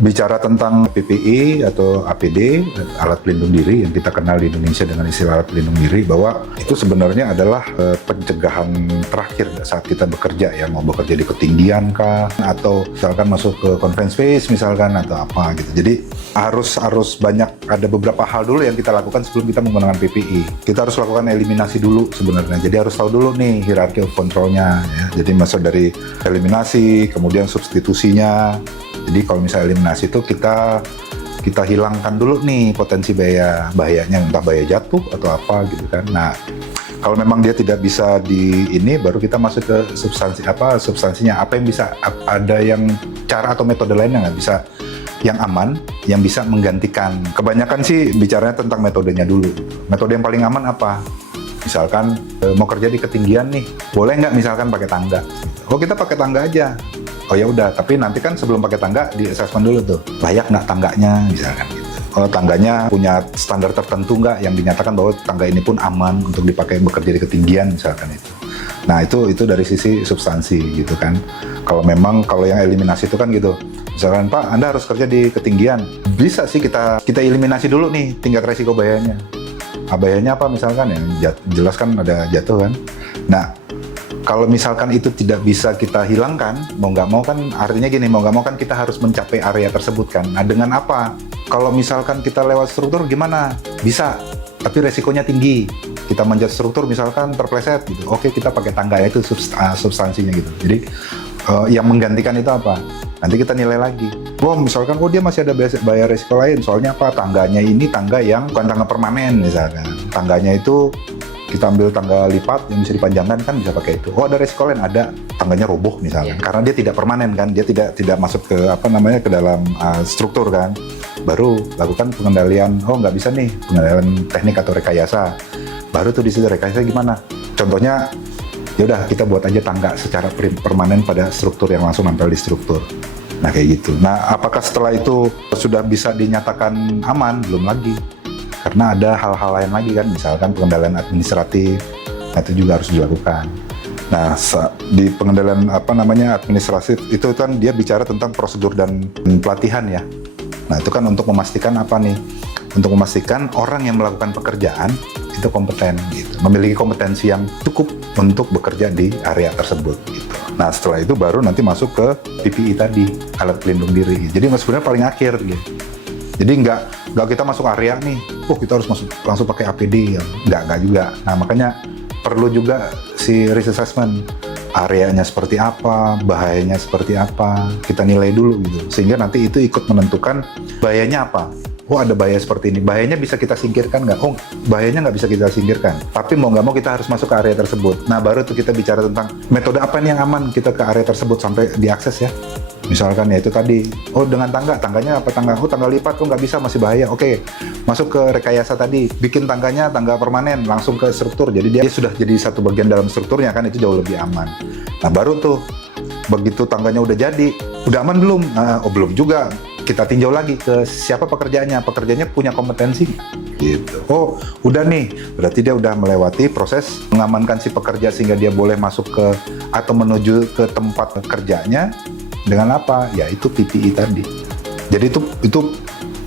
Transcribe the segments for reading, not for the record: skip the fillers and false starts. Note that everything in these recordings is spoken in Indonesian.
Bicara tentang PPE atau APD, alat pelindung diri yang kita kenal di Indonesia dengan istilah alat pelindung diri, bahwa itu sebenarnya adalah pencegahan terakhir saat kita bekerja, ya, mau bekerja di ketinggian kah, atau misalkan masuk ke conference space misalkan, atau apa gitu. Jadi harus banyak, ada beberapa hal dulu yang kita lakukan sebelum kita menggunakan PPE. Kita harus lakukan eliminasi dulu sebenarnya. Jadi harus tahu dulu nih hierarchy of control-nya, ya. Jadi masuk dari eliminasi, kemudian substitusinya. Jadi kalau misalnya eliminasi itu kita hilangkan dulu nih potensi bahayanya, entah bahaya jatuh atau apa gitu kan. Nah, kalau memang dia tidak bisa di ini, baru kita masuk ke substansinya, apa yang bisa, ada yang cara atau metode lain yang nggak bisa, yang aman, yang bisa menggantikan. Kebanyakan sih bicaranya tentang metodenya dulu. Metode yang paling aman apa? Misalkan mau kerja di ketinggian nih, boleh nggak misalkan pakai tangga? Oh, kita pakai tangga aja. Oh ya udah, tapi nanti kan sebelum pakai tangga di assessment dulu tuh, layak nggak tangganya misalkan gitu. Oh, tangganya punya standar tertentu nggak yang dinyatakan bahwa tangga ini pun aman untuk dipakai bekerja di ketinggian misalkan itu. Nah itu dari sisi substansi gitu kan. Kalau yang eliminasi itu kan gitu, misalkan Pak Anda harus kerja di ketinggian, bisa sih kita eliminasi dulu nih tingkat resiko bahayanya. Bahayanya apa misalkan, ya jelas kan ada jatuh kan. Nah, kalau misalkan itu tidak bisa kita hilangkan, mau nggak mau kan, artinya gini, mau nggak mau kan kita harus mencapai area tersebut kan. Nah, dengan apa? Kalau misalkan kita lewat struktur gimana? Bisa, tapi resikonya tinggi. Kita manjat struktur misalkan terpleset gitu. Oke, kita pakai tangga, itu substansinya gitu. Jadi yang menggantikan itu apa? Nanti kita nilai lagi. Misalkan dia masih ada bayar resiko lain. Soalnya apa? Tangganya ini tangga yang bukan tangga permanen misalkan. Tangganya itu kita ambil tangga lipat yang bisa dipanjangkan kan, bisa pakai itu. Ada resiko lain, ada tangganya roboh misalnya, karena dia tidak permanen kan, dia tidak masuk ke ke dalam struktur kan. Baru lakukan pengendalian. Nggak bisa nih pengendalian teknik atau rekayasa. Baru tuh di situ rekayasa gimana? Contohnya, ya udah kita buat aja tangga secara permanen pada struktur yang langsung nempel di struktur. Nah kayak gitu. Nah, apakah setelah itu sudah bisa dinyatakan aman? Belum lagi. Karena ada hal-hal lain lagi kan, misalkan pengendalian administratif, itu juga harus dilakukan. Nah, di pengendalian administratif itu kan dia bicara tentang prosedur dan pelatihan ya. Nah, itu kan untuk memastikan apa nih? Untuk memastikan orang yang melakukan pekerjaan itu kompeten gitu, memiliki kompetensi yang cukup untuk bekerja di area tersebut gitu. Nah, setelah itu baru nanti masuk ke PPE tadi, alat pelindung diri. Jadi sebenarnya paling akhir gitu. Jadi nggak kita masuk area nih, kita harus langsung pakai APD ya. Nggak juga. Nah, makanya perlu juga si risk assessment, areanya seperti apa, bahayanya seperti apa, kita nilai dulu gitu. Sehingga nanti itu ikut menentukan bahayanya apa. Ada bahaya seperti ini, bahayanya bisa kita singkirkan nggak? Bahayanya nggak bisa kita singkirkan. Tapi mau nggak mau kita harus masuk ke area tersebut. Nah, baru tuh kita bicara tentang metode apa nih yang aman kita ke area tersebut sampai diakses ya. Misalkan ya itu tadi, dengan tangganya apa tangga? Tangga lipat nggak bisa, masih bahaya. Oke, masuk ke rekayasa tadi, bikin tangganya tangga permanen, langsung ke struktur. Jadi dia sudah jadi satu bagian dalam strukturnya kan, itu jauh lebih aman. Nah baru tuh, begitu tangganya udah jadi, udah aman belum? Belum juga. Kita tinjau lagi ke siapa pekerjaannya punya kompetensi gitu. Udah nih, berarti dia udah melewati proses mengamankan si pekerja sehingga dia boleh masuk ke atau menuju ke tempat kerjanya. Dengan apa? Ya itu PPE tadi. Jadi itu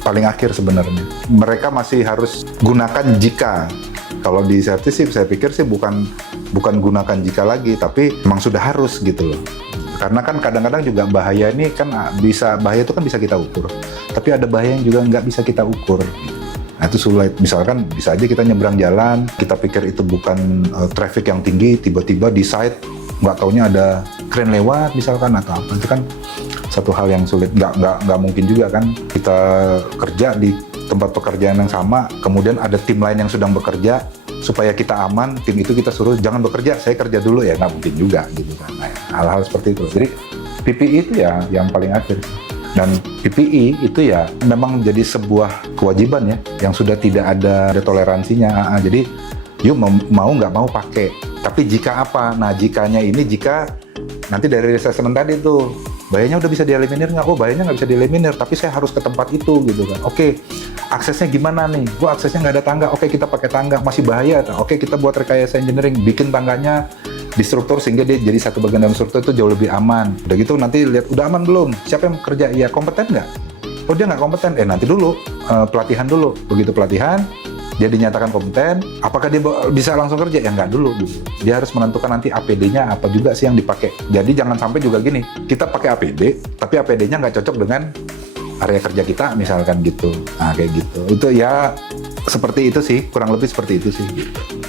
paling akhir sebenarnya. Mereka masih harus gunakan jika. Kalau di servis sih saya pikir sih bukan gunakan jika lagi, tapi memang sudah harus gitu loh. Karena kan kadang-kadang juga bahaya ini kan bahaya itu kan bisa kita ukur. Tapi ada bahaya yang juga nggak bisa kita ukur. Nah itu sulit. Misalkan bisa aja kita nyebrang jalan, kita pikir itu bukan traffic yang tinggi, tiba-tiba di side nggak taunya ada kren lewat misalkan atau apa, itu kan satu hal yang sulit. Nggak mungkin juga kan kita kerja di tempat pekerjaan yang sama, kemudian ada tim lain yang sedang bekerja, supaya kita aman, tim itu kita suruh jangan bekerja, saya kerja dulu, ya nggak mungkin juga gitu kan. Nah, hal-hal seperti itu. Jadi PPE itu ya yang paling akhir. Dan PPE itu ya memang jadi sebuah kewajiban ya, yang sudah tidak ada toleransinya. Jadi yuk mau nggak mau pakai. Tapi jika apa? Nah, jikanya ini jika nanti dari assessment tadi tuh, bahayanya udah bisa dieliminir nggak? Bahayanya nggak bisa dieliminir, tapi saya harus ke tempat itu gitu kan. Oke, aksesnya gimana nih? Aksesnya nggak ada tangga. Oke, kita pakai tangga. Masih bahaya. Oke, kita buat rekayasa engineering, bikin tangganya di struktur sehingga dia jadi satu bagian dalam struktur itu jauh lebih aman. Udah gitu nanti lihat udah aman belum? Siapa yang kerja? Iya, kompeten nggak? oh dia nggak kompeten, nanti dulu pelatihan dulu. Begitu pelatihan, dia dinyatakan kompeten, apakah dia bisa langsung kerja? Ya nggak dulu gitu. Dia harus menentukan nanti APD-nya apa juga sih yang dipakai. Jadi jangan sampai juga gini, kita pakai APD, tapi APD-nya nggak cocok dengan area kerja kita misalkan gitu. Nah kayak gitu. Itu ya seperti itu sih, kurang lebih seperti itu sih. Gitu.